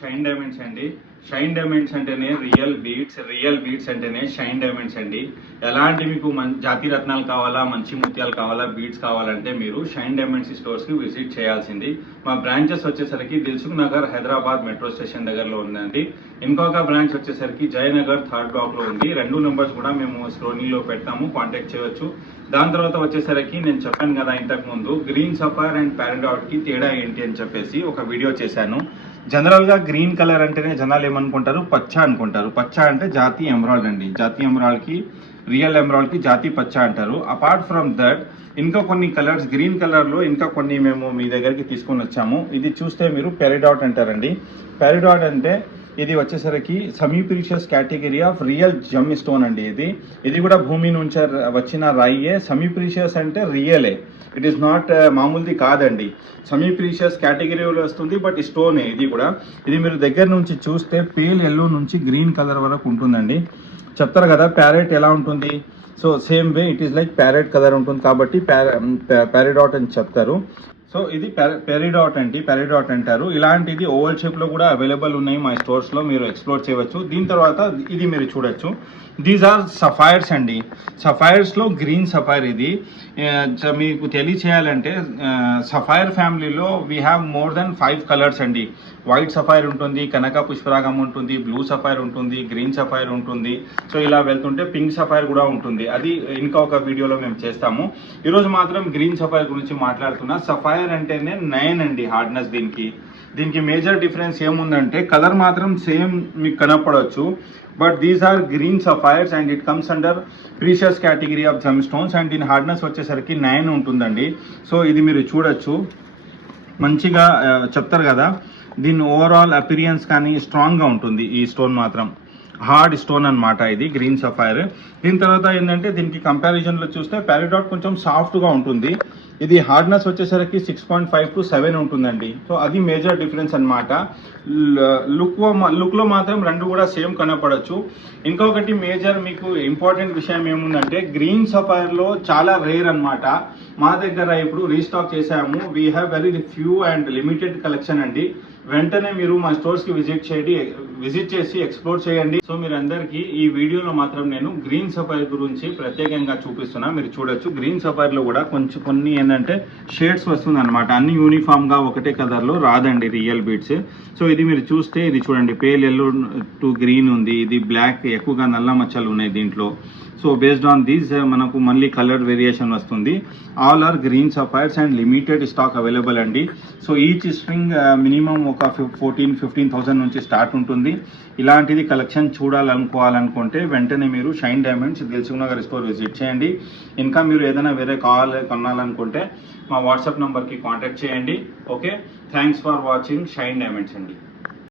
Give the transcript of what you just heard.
Shine diamonds అండి. Shine diamonds అంటేనే real beads అంటేనే షైన్ డైమండ్స్ అండి. ఎలాంటి మీకు జాతి రత్నాలు కావాలా, మంచి ముత్యాలు కావాలా, బీడ్స్ కావాలంటే మీరు షైన్ డైమండ్స్ స్టోర్స్కి విజిట్ చేయాల్సింది. మా బ్రాంచెస్ వచ్చేసరికి దిల్సుఖ్ నగర్ హైదరాబాద్ మెట్రో స్టేషన్ దగ్గరలో ఉందండి. ఇంకొక బ్రాంచ్ వచ్చేసరికి జయనగర్ 3rd బ్లాక్లో ఉంది. 2 నెంబర్స్ కూడా మేము స్క్రోలింగ్లో పెడతాము, కాంటాక్ట్ చేయవచ్చు. దాని తర్వాత వచ్చేసరికి నేను చెప్పాను కదా ఇంతకు ముందు, గ్రీన్ సఫైర్ అండ్ పారాడాట్కి తేడా ఏంటి అని చెప్పేసి ఒక వీడియో చేశాను. జనరల్గా గ్రీన్ కలర్ అంటేనే జనాలు ఏమనుకుంటారు, పచ్చ అనుకుంటారు. పచ్చ అంటే జాతి ఎమరాల్డ్ అండి. జాతి ఎమరాల్డ్కి, రియల్ ఎమరాల్డ్కి జాతి పచ్చ అంటారు. అపార్ట్ ఫ్రమ్ దట్ ఇంకా కొన్ని కలర్స్, గ్రీన్ కలర్లో ఇంకా కొన్ని మేము మీ దగ్గరికి తీసుకొని వచ్చాము. ఇది చూస్తే మీరు పెరిడాట్ అంటారండి. పెరిడాట్ అంటే ఇది వచ్చేసరికి semi precious category of real Jammu stone అండి. ఇది కూడా భూమి నుంచి వచ్చిన రాయే. సెమీ ప్రీషియస్ అంటే రియలే, ఇట్ ఈస్ నాట్ మామూలుది కాదండి. సెమీ ప్రీషియస్ కేటగిరీలో వస్తుంది, బట్ స్టోనే ఇది కూడా. ఇది మీరు దగ్గర నుంచి చూస్తే పేల్ ఎల్లో నుంచి గ్రీన్ కలర్ వరకు ఉంటుందండి. చెప్తారు కదా ప్యారెట్ ఎలా ఉంటుంది, so same way it is like parrot colour ఉంటుంది కాబట్టి పారాడాట్ అని చెప్తారు. సో ఇది పెరిడాట్ అండి, పెరిడాట్ అంటారు. ఇలాంటిది ఓవల్ షేప్లో కూడా అవైలబుల్ ఉన్నాయి మా స్టోర్స్లో, మీరు ఎక్స్ప్లోర్ చేయవచ్చు. దీని తర్వాత ఇది మీరు చూడొచ్చు, దీస్ ఆర్ సఫైర్స్ అండి. సఫైర్స్లో గ్రీన్ సఫైర్. ఇది మీకు తెలియచేయాలంటే సఫైర్ ఫ్యామిలీలో we have more than 5 colours అండి. వైట్ సఫైర్ ఉంటుంది, కనక పుష్పరాగం ఉంటుంది, బ్లూ సఫైర్ ఉంటుంది, గ్రీన్ సఫైర్ ఉంటుంది. సో ఇలా వెళ్తుంటే పింక్ సఫైర్ కూడా ఉంటుంది. అది ఇంకా ఒక వీడియోలో మేము చేస్తాము. ఈరోజు మాత్రం గ్రీన్ సఫైర్ గురించి మాట్లాడుతున్నా. సఫైర్ అంటేనే 9 అండి హార్డ్నెస్. దీనికి మేజర్ డిఫరెన్స్ ఏముందంటే కలర్ మాత్రం సేమ్ మీకు కనపడవచ్చు, but these are green sapphires and it comes under precious category of gemstones. And దీని హార్డ్నెస్ వచ్చేసరికి 9 ఉంటుందండి. సో ఇది మీరు చూడొచ్చు, మంచిగా చెప్తారు కదా. దీని ఓవరాల్ అపిరియన్స్ కానీ స్ట్రాంగ్గా ఉంటుంది. ఈ స్టోన్ మాత్రం హార్డ్ స్టోన్ అనమాట, ఇది గ్రీన్ సఫైర్. దీని తర్వాత ఏంటంటే దీనికి కంపారిజన్లో చూస్తే పారాడాట్ కొంచెం సాఫ్ట్గా ఉంటుంది. ఇది హార్డ్నెస్ వచ్చేసరికి 6.5 to 7 ఉంటుందండి. సో అది మేజర్ డిఫరెన్స్ అనమాట. లుక్లో మాత్రం రెండు కూడా సేమ్ కనపడచ్చు. ఇంకొకటి మేజర్ మీకు ఇంపార్టెంట్ విషయం ఏముందంటే గ్రీన్ సఫైర్లో చాలా రేర్ అనమాట. మా దగ్గర ఇప్పుడు రీస్టాక్ చేసాము. We have very few and limited collection అండి. వెంటనే మీరు మా స్టోర్స్కి విజిట్ చేసి ఎక్స్ప్లోర్ చేయండి. సో మీరందరికీ ఈ వీడియోలో మాత్రం నేను గ్రీన్ సఫైర్ గురించి ప్రత్యేకంగా చూపిస్తున్నా. మీరు చూడొచ్చు, గ్రీన్ సఫైర్లో కూడా కొన్ని ఏంటంటే షేడ్స్ వస్తుంది అనమాట. అన్ని యూనిఫామ్గా ఒకటే కలర్లో రాదండి రియల్ బీడ్స్. సో ఇది మీరు చూస్తే ఇది చూడండి, పేల్ ఎల్లో టు గ్రీన్ ఉంది, ఇది బ్లాక్, ఎక్కువగా నల్ల మచ్చలు ఉన్నాయి దీంట్లో. సో బేస్డ్ ఆన్ దీస్ మనకు మళ్ళీ కలర్ వేరియేషన్ వస్తుంది. All are green sapphires and limited stock available అండి. సో ఈచ్ స్ట్రింగ్ మినిమం ఒక 14-15,000 నుంచి స్టార్ట్ ఉంటుంది. ఇలాంటిది కలెక్షన్ చూడాలనుకోవాలనుకుంటే వెంటనే మీరు shine diamonds Dilsukh Nagar store visit చేయండి. ఇంకా మీరు ఏదైనా వేరే కొనాలనుకుంటే మా వాట్సాప్ నెంబర్కి కాంటాక్ట్ చేయండి. Okay, thanks for watching shine diamonds అండి.